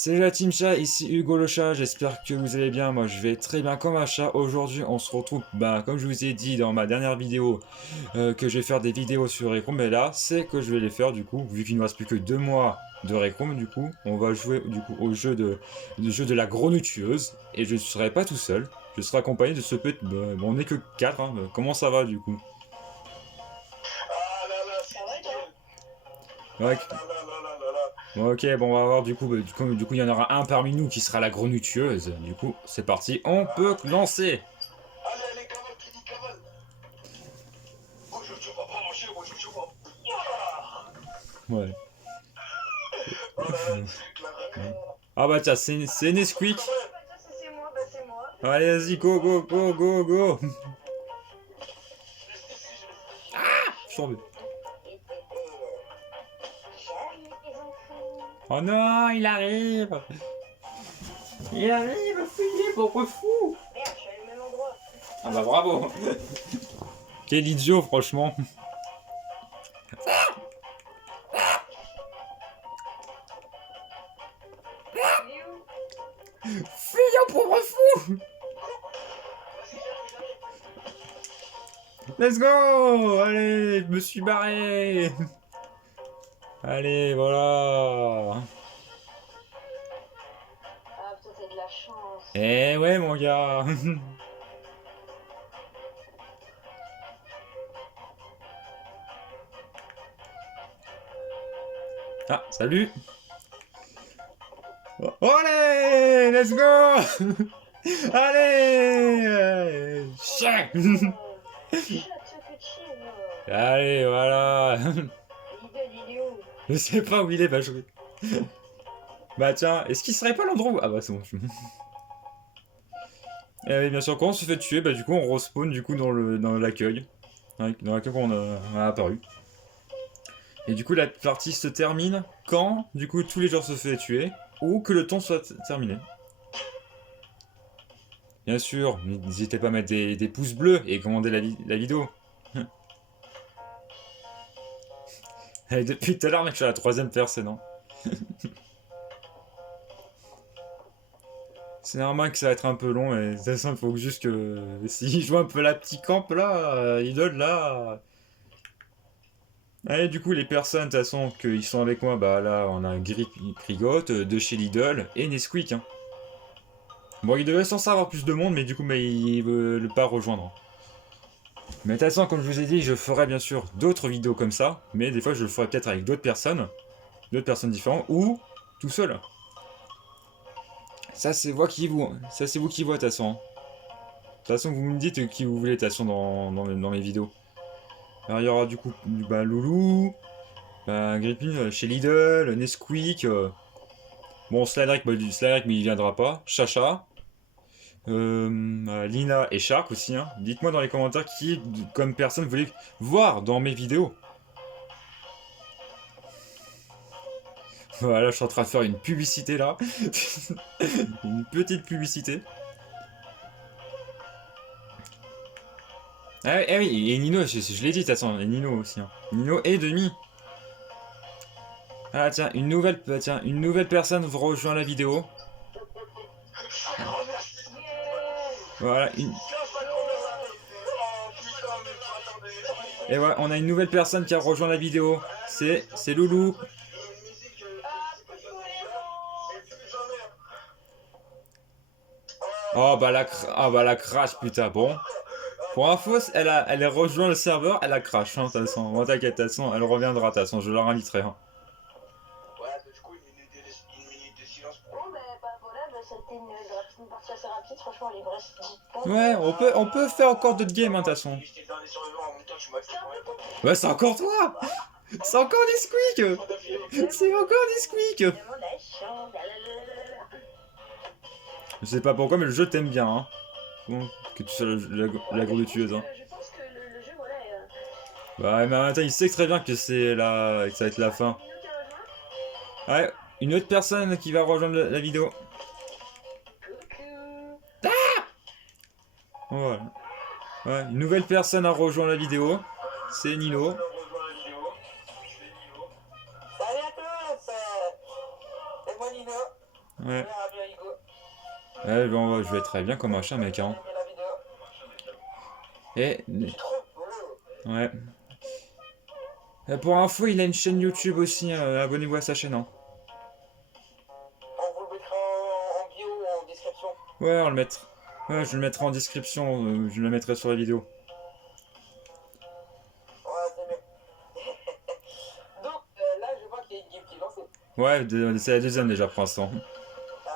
Salut la team chat, ici Hugo le chat, j'espère que vous allez bien, moi je vais très bien comme un chat. Aujourd'hui on se retrouve, comme je vous ai dit dans ma dernière vidéo, que je vais faire des vidéos sur Rec Room, mais là c'est que je vais les faire du coup, vu qu'il ne reste plus que 2 mois de Rec Room, du coup on va jouer du coup au jeu de la grenouille tueuse, et je ne serai pas tout seul, je serai accompagné de ce petit, on n'est que 4, hein. Comment ça va du coup? Ah là là, c'est nickel. Ouais. Ah là là là là là là. Bon, ok, bon, on va voir du coup, il y en aura un parmi nous qui sera la grenouille tueuse. Du coup, c'est parti, on peut Ah. lancer. Allez, allez, cavale, qui dit cavale. Oh, je vais pas manger, moi, je vois. Ouah. Ouais. Oh là là, c'est Clara. Ah bah tiens, c'est Nesquik. C'est moi, bah c'est moi. Allez, vas-y, go, go, go, go, go. Reste ici, je reste ici. Je suis tombé. J'arrive, les enfants. Oh non, il arrive. Il arrive, fuyez, pauvre fou. Merde, je suis allé au même endroit. Ah bah bravo. Quel idiot, franchement. Il est où? Fuyez, pauvre fou. Vas-y, j'arrive. Let's go. Allez, je me suis barré. Allez, voilà. Ah, putain, t'as de la chance. Eh ouais, mon gars. Ah, salut. Oh, allez, let's go. Allez. Chien. Shut up, chill. Allez, voilà. Lidl, il est où? Je sais pas où il est, bah je... Bah tiens, est-ce qu'il serait pas l'endroit où... Ah bah c'est bon. Et oui, bien sûr, quand on se fait tuer, bah du coup on respawn du coup dans l'accueil. Dans l'accueil qu'on a apparu. Et du coup la partie se termine quand du coup tous les joueurs se fait tuer ou que le temps soit terminé. Bien sûr, n'hésitez pas à mettre des pouces bleus et commander la vidéo. Et depuis tout à l'heure, mec, je suis à la 3e personne. Hein. C'est normal que ça va être un peu long, et de toute façon, il faut juste que. Si je vois un peu la petite camp là, idole là. Allez, du coup, les personnes, de toute façon, qu'ils sont avec moi, bah là, on a Grigotte, de chez Lidl, et Nesquik. Hein. Bon, il devait censé avoir plus de monde, mais du coup, il veut pas rejoindre. Mais de toute façon, comme je vous ai dit, je ferai bien sûr d'autres vidéos comme ça, mais des fois, je le ferai peut-être avec d'autres personnes différentes, ou tout seul. Ça, c'est vous qui vous. Ça, c'est vous qui voyez, de toute façon. De toute façon, vous me dites qui vous voulez, de toute façon, dans mes vidéos. Alors, il y aura du coup Loulou, Grippin chez Lidl, Nesquik. Bon, Sladrick, mais il viendra pas. Chacha. Lina et Shark aussi. Hein. Dites-moi dans les commentaires qui, comme personne, vous voulez voir dans mes vidéos. Voilà, je suis en train de faire une publicité là. Une petite publicité. Ah oui, et Nino, je l'ai dit de toute façon, et Nino aussi. Hein. Nino et Demi. Ah tiens, une nouvelle personne vous rejoint la vidéo. Ça grand merci. Voilà, Ça grand merci. Oh putain, mais attendez. et voilà, on a une nouvelle personne qui a rejoint la vidéo. C'est Loulou. Il y a une musique Ah, c'est pas coucou ça, les là. gens. Et plus jamais. Ah bah la crash putain, bon. Pour info, elle a rejoint le serveur, elle a crash, hein, de toute façon. Bon, t'inquiète, de toute façon, elle reviendra, de toute façon, je la réinviterai. Hein. Ouais, bah, du coup, une minute de silence pour. Bon, bah voilà, bah, c'était une partie assez rapide. Franchement, les vrais se Ouais, on peut faire encore d'autres games, hein, de toute façon. J'étais dans les survivants en même temps, tu m'as fait pour rien. Ouais, c'est encore toi. C'est encore des squeaks. C'est encore des squeaks. Je sais pas pourquoi, mais le jeu t'aime bien, hein. Bon, que tu sois la grenouille tueuse, hein. Je pense que le jeu, voilà. Bah, mais en même temps, il sait très bien que que ça va être la fin. Nino qui a rejoint. Ouais, une autre personne qui va rejoindre la vidéo. Coucou. Voilà. Ouais, une nouvelle personne a rejoint la vidéo. C'est Nino. Salut à tous. C'est moi Nino. Ouais. Ouais, bon, je vais très bien comme machin, mec, hein. Et, ouais. Pour info, il a une chaîne YouTube aussi, abonnez-vous à sa chaîne, hein. On vous le mettra en bio ou en description. Ouais, on va le mettre. Ouais, je le mettrai en description, je le mettrai sur la vidéo. Ouais, c'est mieux. Donc là, je vois qu'il y a une game qui est lancée. Ouais, c'est la deuxième déjà pour l'instant. Ah,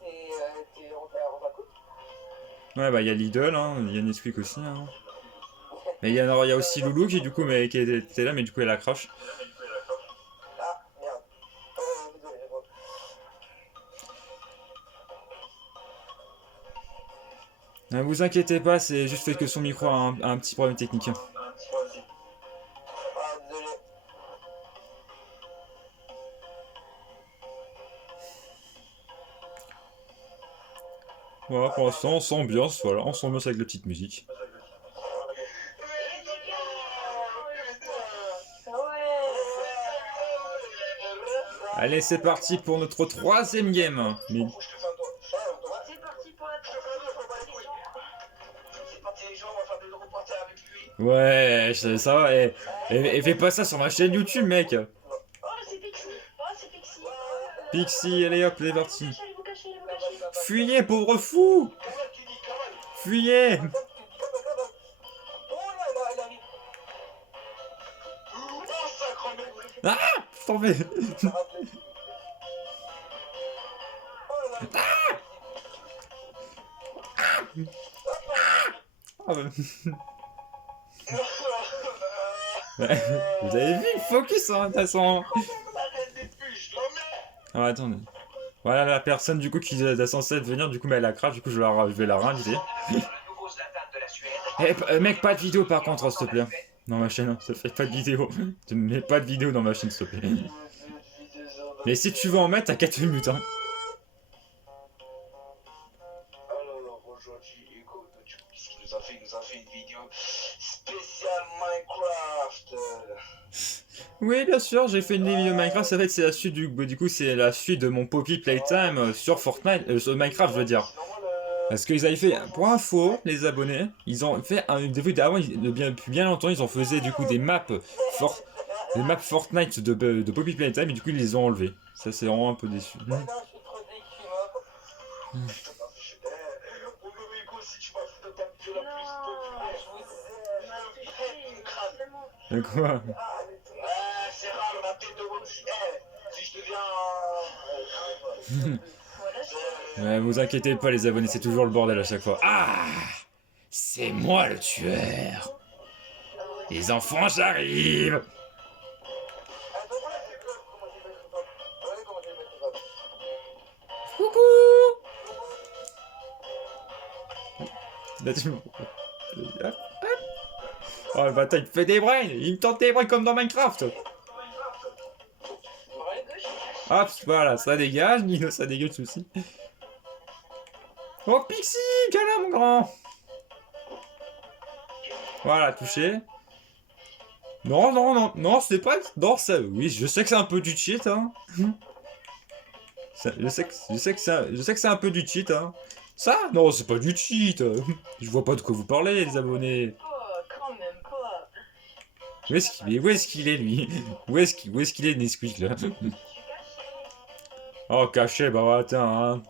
t'es en bas coup. Ouais, bah il y a Lidl, hein, il y a Nesquik aussi, hein. Mais il y a aussi Loulou qui du coup mais, qui était là, mais du coup elle a crash. Ah, merde. Désolé, Ne vous inquiétez pas, c'est juste fait que son micro a un petit problème technique. Ah, désolé. Voilà, pour l'instant on s'ambiance, voilà, on s'ambiance avec la petite musique. Allez, c'est parti pour notre troisième game. Mais C'est parti pour la C'est pas intelligent, on va faire des reportages avec lui. ouais, ça va, et fais pas ça sur ma chaîne YouTube, mec. Oh, c'est Pixie. Oh, c'est Pixie. Pixie, allez hop, c'est parti. Allez vous cacher, allez vous cacher. Fuyez, pauvre fou. Cavale qui dit cavale. Fuyez. Cavale. Oh là là, elle arrive. Oh, sacre mec. Ah, je t'en vais. Oh là là. Ah, ouais. Vous avez vu, focus, hein, de toute façon. La reine des puces, je l'emmène. Ah, attendez. Voilà la personne du coup qui est censée venir, du coup mais elle a crash, du coup je vais la réinviter. Mec, pas de vidéo par contre, s'il te plaît. Dans ma chaîne, ça fait pas de vidéo. Tu mets pas de vidéo dans ma chaîne, s'il te plaît. Mais si tu veux en mettre, t'as 4 minutes, hein. Alors aujourd'hui, Hugo, du coup, qu'est-ce qu'il nous a fait? Il nous a fait une vidéo spéciale Minecraft. Oui, bien sûr, j'ai fait une vidéo Minecraft, en fait c'est la suite du coup c'est la suite de mon Poppy Playtime sur Fortnite, sur Minecraft je veux dire. Parce qu'ils avaient fait, pour info, les abonnés, ils ont fait une vidéo avant, depuis bien longtemps, ils en faisaient du coup des maps Fortnite de Poppy Playtime et du coup ils les ont enlevés. Ça c'est vraiment un peu déçu. Ouais, non, je suis trop déçu, moi. Oh, mais Hugo, si tu m'as fait de ta gueule la plus populaire, je vous aime, je pète une crâne. De quoi? C'est rare, la tête de Roxy. Si je deviens. Ouais, vous inquiétez pas les abonnés, c'est toujours le bordel à chaque fois. Ah, c'est moi le tueur. Les enfants, j'arrive. Coucou. Là, oh le bâtard, il me fait des brains. Il me tente des brains comme dans Minecraft. Hop, voilà, ça dégage, Nino, ça dégage aussi. Oh Pixie, câlin mon grand. Voilà, touché. Non, non, non, non, c'est pas... Non, ça... Oui, je sais que c'est un peu du cheat, hein. Je sais que c'est un peu du cheat, hein. Ça? Non, c'est pas du cheat. Je vois pas de quoi vous parlez, les abonnés. Oh, quand même pas. Où est-ce qu'il est? Où est-ce qu'il est, lui? Où est-ce qu'il est, Nesquik, là? Oh, caché, bah attends, hein.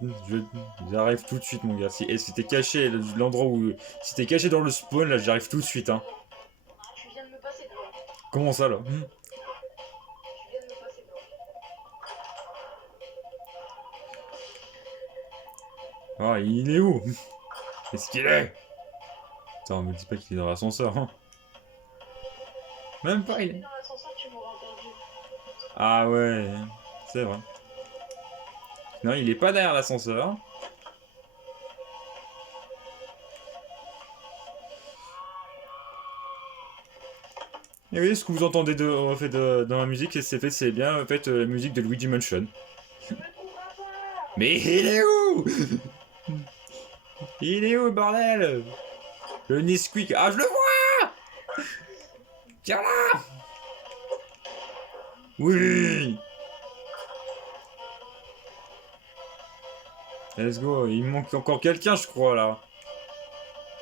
J'arrive tout de suite, mon gars. Si t'es caché, l'endroit où... Si t'es caché dans le spawn, là, j'arrive tout de suite, hein. Tu viens de me passer devant. Comment ça, là? Tu viens de me passer devant. Ah, il est où? Qu'est-ce qu'il est? Attends, me dis pas qu'il est dans l'ascenseur, hein. Même pas, il est... Dans l'ascenseur, tu m'auras entendu. Ah ouais, c'est vrai. Non, il est pas derrière l'ascenseur. Et oui, ce que vous entendez en fait, dans la musique, c'est bien en fait la musique de Luigi Mansion. Tu me trouveras pas. Mais il est où? Il est où, bordel? Le Nesquik. Ah, je le vois! Viens là! Let's go. Il me manque encore quelqu'un, je crois, là.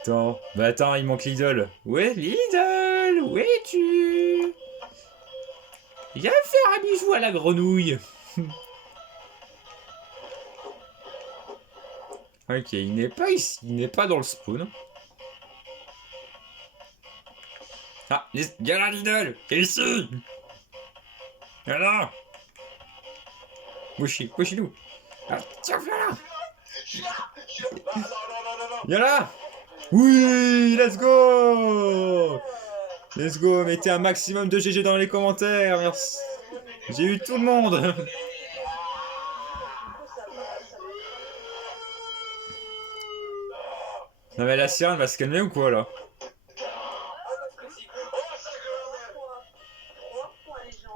Attends. Bah attends, il manque Lidl. Ouais, Lidl, où es-tu? Viens faire un bisou à la grenouille. Ok, il n'est pas ici. Il n'est pas dans le spawn. Ah, viens là, Lidl. T'es ici. Viens là. Wesh-il-nous. Ah, tiens, viens là. Viens là. Oui, let's go. Let's go, mettez un maximum de GG dans les commentaires, merci. J'ai eu tout le monde. Non mais la sirène va se calmer ou quoi là?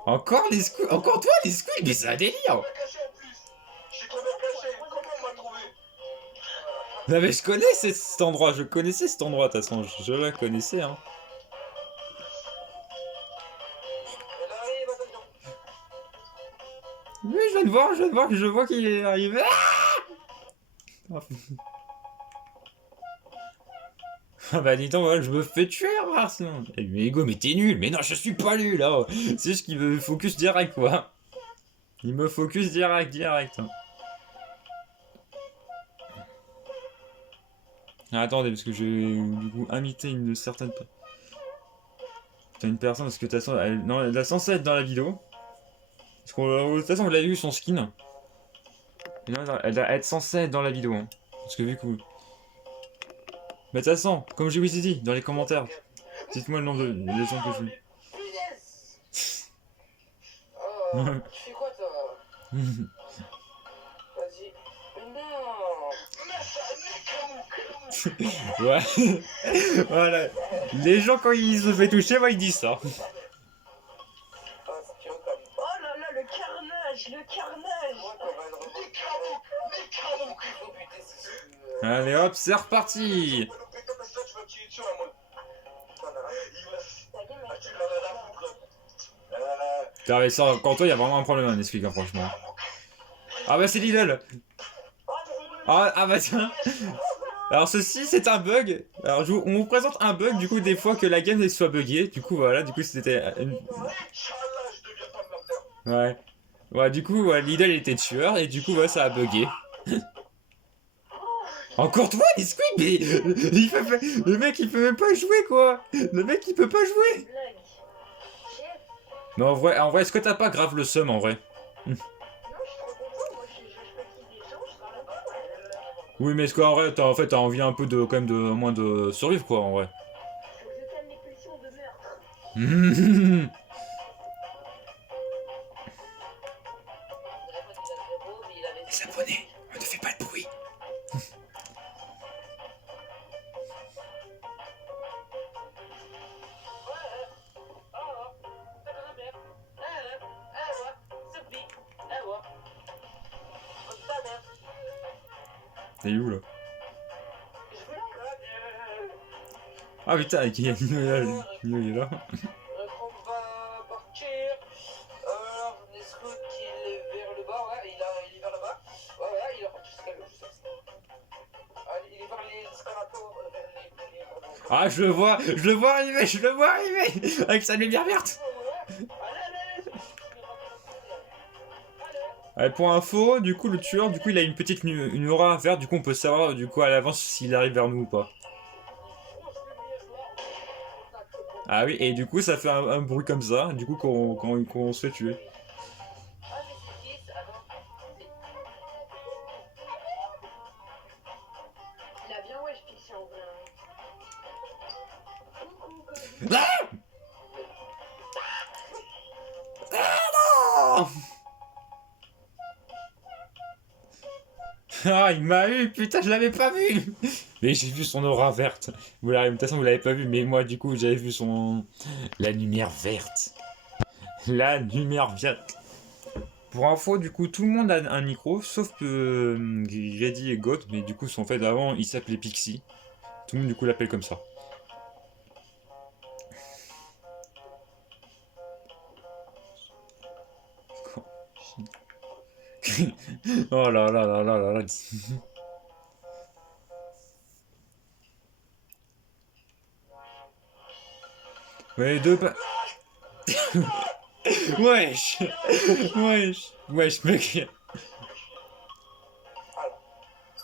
Encore les squeaks? Encore toi les squeaks? Mais c'est un délire. Non mais je connais cet endroit, je connaissais cet endroit de toute façon, je la connaissais hein. Oui, je viens de voir, je vois qu'il est arrivé. Ah bah dis donc, ouais, je me fais tuer, voir sinon. Eh, mais Ego, mais t'es nul. Mais non, je suis pas nul, là. C'est juste qu'il me focus direct, quoi. Il me focus direct. Hein. Ah, attendez, parce que j'ai du coup imité une certaine... une personne, parce que de toute façon, non, elle a censé être dans la vidéo. Parce que de toute façon, vous l'avez vu son skin. Et non, elle doit être censée être dans la vidéo. Hein. Parce que vu que... Mais de toute façon, comme je vous ai dit, dans les commentaires, dites-moi le nom de les gens que je vis. Tu fais quoi toi? Vas-y. Non. Ouais. Voilà. Les gens quand ils se fait toucher, bah, ils disent ça. Oh là là, le carnage, le carnage. Allez hop, c'est reparti. Putain, mais ça, quand toi, il y a vraiment un problème, hein, Nesquik, hein, franchement. Ah bah c'est Lidl. Ah bah tiens. Alors ceci c'est un bug. Alors on vous présente un bug du coup des fois que la game elle soit buggée. Du coup voilà, du coup c'était ouais. Ouais, du coup ouais, Lidl était tueur et du coup ouais, ça a bugué. Encore toi les squids mais il peut... le mec il peut même pas jouer quoi. Le mec il peut pas jouer. Mais en vrai est-ce que t'as pas grave le seum en vrai? Oui, mais est-ce qu'en vrai, t'as envie un peu de, quand même, de, au moins de survivre, quoi, en vrai. Les abonnés, on ne fait pas de bruit. T'es où, là? Ah putain, il y a Nino, il est là. On va partir. Alors, Nesco qui est vers le bas, ouais, il est vers le bas. Ouais, ouais, il est parti jusqu'à il est vers les escalators. Ah, je le vois arriver, avec sa lumière verte. Ouais, pour info, du coup, le tueur, du coup, il a une petite une aura verte, du coup, on peut savoir, du coup, à l'avance s'il arrive vers nous ou pas. Ah oui, et du coup, ça fait un bruit comme ça, du coup, qu'on se fait tuer. Il a bien wesh pixie en vrai. Ah non. Ah, il m'a eu, putain, je l'avais pas vu. Mais j'ai vu son aura verte. De toute façon, vous l'avez pas vu, mais moi, du coup, j'avais vu son... La lumière verte. La lumière verte. Pour info, du coup, tout le monde a un micro, sauf Grady et Goth, mais du coup, en fait, avant, ils s'appelaient Pixie. Tout le monde, du coup, l'appelle comme ça. Oh là là là là là là. Ouais, deux pas. Wesh. Wesh. Wesh, mec.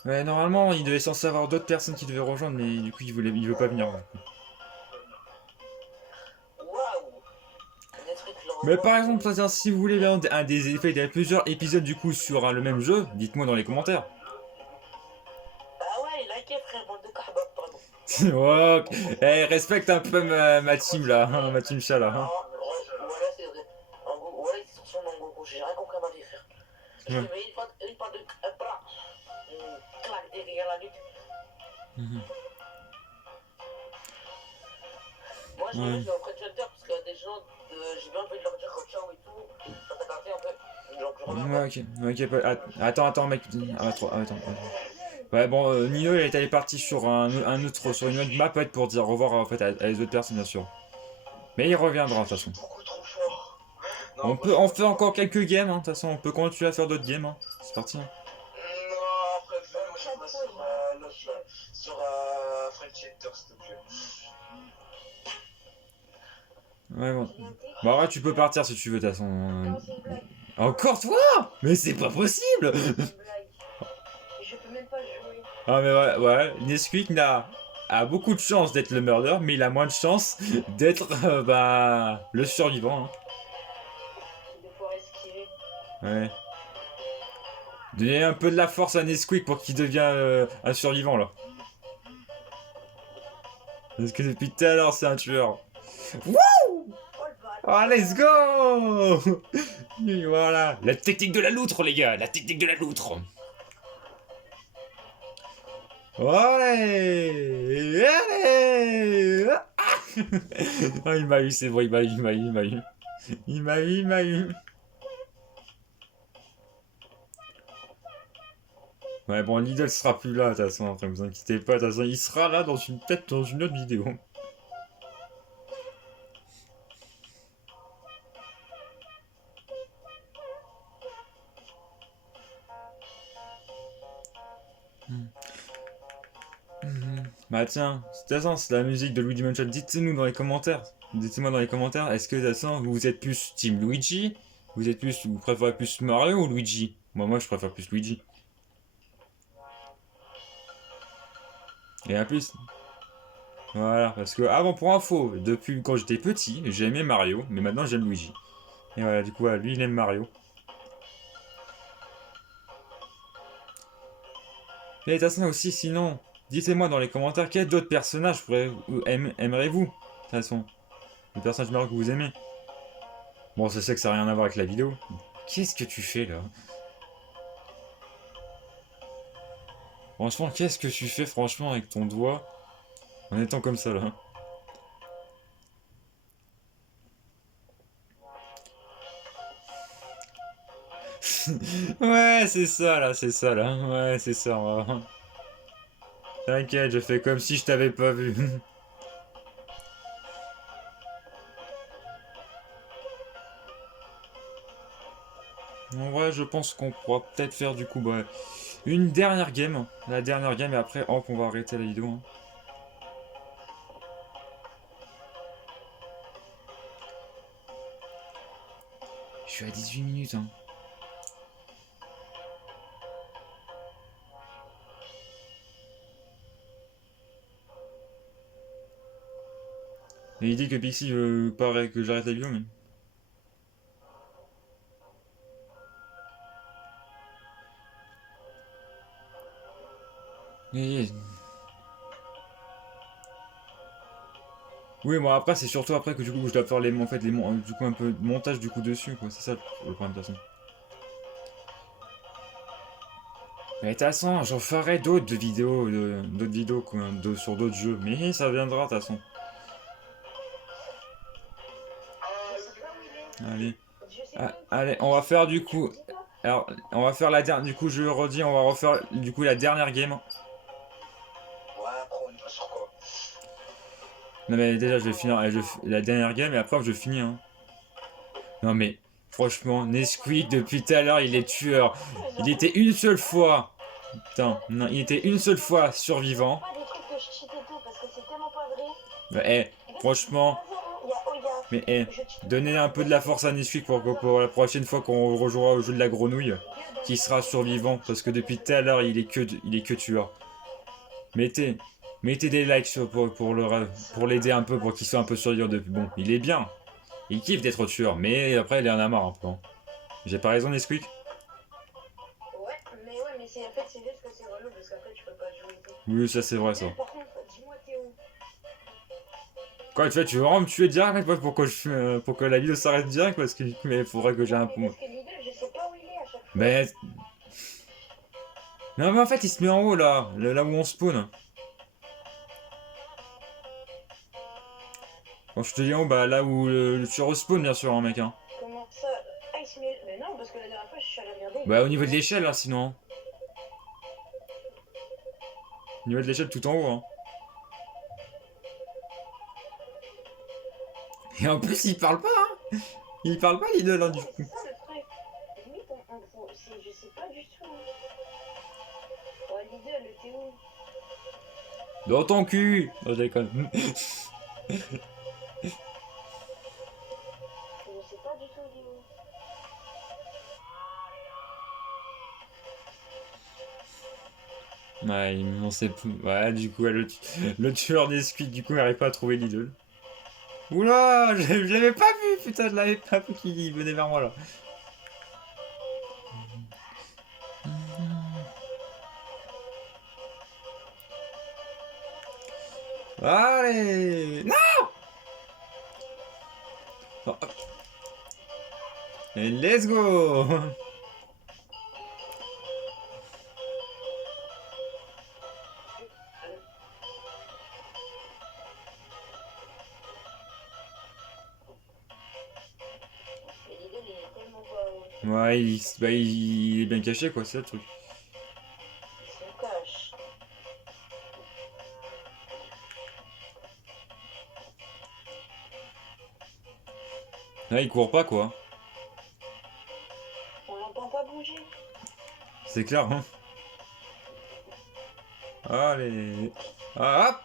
Ouais, normalement, il devait censé avoir d'autres personnes qui devaient rejoindre, mais du coup, il veut pas venir. Du coup. Waouh. Des trucs, je le Mais revois, par exemple, ça, si vous voulez un des effets, il y a plusieurs épisodes du coup sur le même jeu, dites-moi dans les commentaires. Ah ouais, likez frère, bande de kahbab, pardon. Oh, eh, respecte un peu ma team là, hein, ma team chat là. Hein. Ah, voilà, c'est vrai. En gros, voilà, c'est son nom, gros. J'ai rien compris à ma vie, frère. Je Ouais. lui mets une fois de bras. Claque derrière la nuque. Mhm. Moi, je Ouais. vais en prêtre Hunter parce qu'il y a des gens, j'ai bien envie de leur dire ciao et tout. Ça t'a gâté un peu. Donc, je reviens Ouais, après. ok, attends, mec. Ah, attends. Ouais, bon, Nino, il est parti sur sur une autre map, peut-être pour dire au revoir en fait à les autres personnes, bien sûr. Mais il reviendra, de toute Je suis façon. beaucoup trop fort. Non, On moi, je peut, suis on pas fait fort. encore quelques games, hein, de toute façon, on peut continuer à faire d'autres games, hein. C'est parti. Hein. Non, après, fais-moi sur l'autre là. Sur French Hunter, s'il te plaît. Ouais, bon. J'ai noté. Bah ouais, tu peux partir si tu veux, de toute façon. Non, c'est une blague. Encore toi? Mais c'est pas possible! C'est une blague. Je peux même pas jouer. Ah mais ouais, Nesquik a beaucoup de chance d'être le murder, mais il a moins de chance d'être le survivant. De pouvoir esquiver. Hein. Ouais. Donnez un peu de la force à Nesquik pour qu'il devienne un survivant là. Parce que depuis tout à l'heure c'est un tueur. Oh le bâtard. Ah, let's go! Et voilà, la technique de la loutre les gars, la technique de la loutre. Allez! Allez! Ah, il m'a eu, c'est bon, il m'a eu. Il m'a eu. Ouais, bon, Lidl sera plus là, de toute façon, après, vous inquiétez pas, de toute façon, il sera là peut-être dans une autre vidéo. Bah tiens, de toute façon, c'est la musique de Luigi Mansion. Dites-nous dans les commentaires. Dites-moi dans les commentaires, est-ce que de toute façon, vous êtes plus Team Luigi? Vous préférez plus Mario ou Luigi? Moi, je préfère plus Luigi. Et en plus, voilà, parce que avant, pour info, depuis quand j'étais petit, j'aimais Mario, mais maintenant j'aime Luigi. Et voilà, du coup, voilà, lui, il aime Mario. Et de toute façon, aussi, sinon, dites-moi dans les commentaires quels d'autres personnages aimerez-vous? De toute façon, les personnages Mario que vous aimez. Bon, je sais que ça n'a rien à voir avec la vidéo. Qu'est-ce que tu fais là? Franchement, qu'est-ce que tu fais franchement avec ton doigt en étant comme ça là? Ouais, c'est ça là. Ouais, c'est ça. T'inquiète, je fais comme si je t'avais pas vu. En vrai, je pense qu'on pourra peut-être faire du coup une dernière game. La dernière game et après, hop, on va arrêter la vidéo. Hein. Je suis à 18 minutes. Hein. Et il dit que Pixie paraît que j'arrête la vidéo, mais. Et- Oui, bon après c'est surtout après que du coup je dois faire en fait du coup un peu de montage du coup dessus quoi. C'est ça le problème de toute façon. Mais de toute façon, j'en ferai d'autres vidéos quoi, sur d'autres jeux. Mais ça viendra de toute façon. Je sais pas où il est. Allez. Je sais Ah, pas où allez, il on est. va faire du coup. Dis-toi. Alors, on va faire la dernière. Du coup, je le redis, on va refaire du coup la dernière game. Ouais, après, on y va sur quoi? Non mais déjà, je vais finir la dernière game et après je finis. Hein. Non mais Franchement, Nesquik, depuis tout à l'heure, il est tueur. Il était une seule fois. Putain, non, il était une seule fois survivant. Pas des trucs que je cheat et tout, parce que c'est tellement pas vrai. Bah, franchement, mais donnez un peu de la force à Nesquik pour la prochaine fois qu'on rejouera au jeu de la grenouille, qui sera survivant, parce que depuis tout à l'heure, il est que tueur. Mettez des likes pour l'aider un peu, pour qu'il soit un peu survivant depuis. Bon, il est bien. Il kiffe d'être tueur, mais après, il en a marre un peu. Hein. J'ai pas raison, Nesquik? Ouais, mais c'est en fait, c'est juste que c'est relou, parce qu'après, tu peux pas jouer. Oui, ça c'est vrai, ça. Par contre, dis-moi, Théo. Quoi, tu veux vraiment me tuer direct pour que la vidéo s'arrête direct parce que mais il faudrait que j'ai un peu. Parce que l'idée, je sais pas où il est à chaque fois. Mais non, mais en fait, il se met en haut là, là où on spawn. Quand je te dis en haut, bah là où tu respawn bien sûr, hein, mec. Hein. Comment ça? Ah, il se met. Mais non, parce que la dernière fois, je suis allé regarder. Bah au niveau de l'échelle là, sinon. Au niveau de l'échelle tout en haut. Hein. Et en plus, il parle pas. Hein. Il parle pas l'idole hein, du coup. C'est ça le truc. Limite, je sais pas du tout. Oh, l'idole, le Théo. Dans ton cul. Non, je déconne. Je sais pas du tout, Théo. Ouais, on sait plus. Ouais, du coup, le tueur Nesquik, du coup, n'arrive pas à trouver l'idole. Oula, je l'avais pas vu, putain, je l'avais pas vu qu'il venait vers moi là. Allez, non. Oh, hop. Et let's go. Mais l'idole, il est tellement pas. Ouais, il est bien caché quoi, c'est le truc. Il se cache. Là, il court pas quoi. On l'entend pas bouger. C'est clair, hein. Allez. Ah, hop.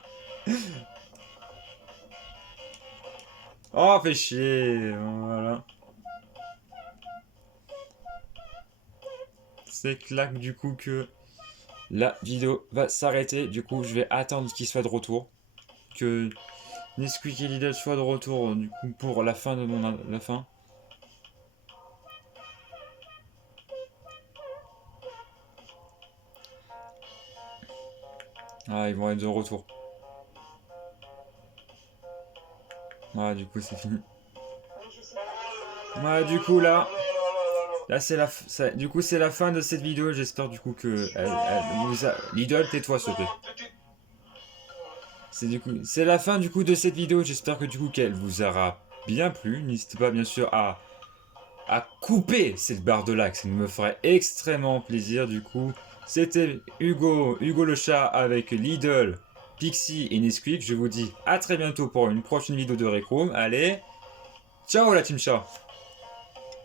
Oh, fait chier. Voilà. C'est clair du coup que la vidéo va s'arrêter. Du coup, je vais attendre qu'il soit de retour. Que Nesquik et Lidl soient de retour du coup pour la fin de la fin. Ah, ils vont être de retour. Ah, du coup, c'est fini. Ouais, du coup, là c'est du coup, c'est la fin de cette vidéo. J'espère du coup que Lidl, tais-toi, s'il te plaît. C'est la fin du coup de cette vidéo. J'espère que du coup qu'elle vous aura bien plu. N'hésitez pas bien sûr à couper cette barre de like. Ça me ferait extrêmement plaisir du coup. C'était Hugo le chat avec Lidl, Pixie et Nesquik. Je vous dis à très bientôt pour une prochaine vidéo de Rec Room. Allez, ciao la team chat.